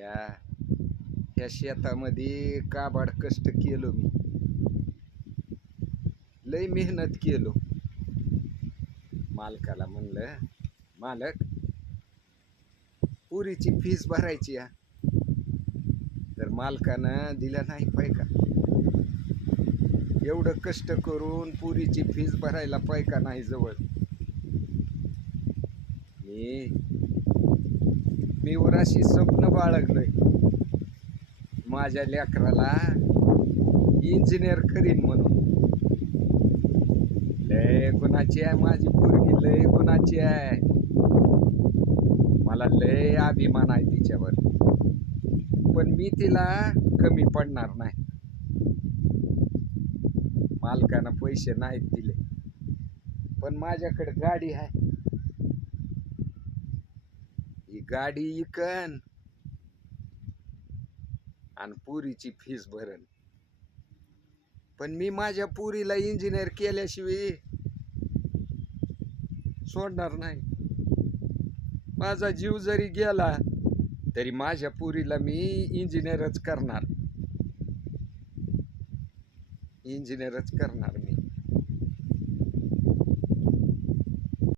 ह्या ह्या शेतामध्ये काबाड कष्ट केलो मी, लय मेहनत केलो. मालकाला म्हणलं, मालक पुरीची फीस भरायची आहे. तर मालकानं दिला नाही पैका. एवढं कष्ट करून पुरीची फीस भरायला पैका नाही जवळ. मी उराशी स्वप्न बाळगलोय, माझ्या लेकराला इंजिनियर करीन म्हणून. लय गुणाची आहे माझी पोरगी, लय गुणाची आहे. मला लय अभिमान आहे तिच्यावर. पण मी तिला कमी पडणार नाही. मालकानं पैसे नाहीत दिले, पण माझ्याकडे गाडी आहे. ही गाडी इकन आणि पुरीची फीस भरन. पण मी माझ्या पुरीला इंजिनियर केल्याशिवाय सोडणार नाही. माझा जीव जरी गेला तरी माझ्या पुरीला मी इंजिनियरच करणार. इंजिनियरच करणार मी.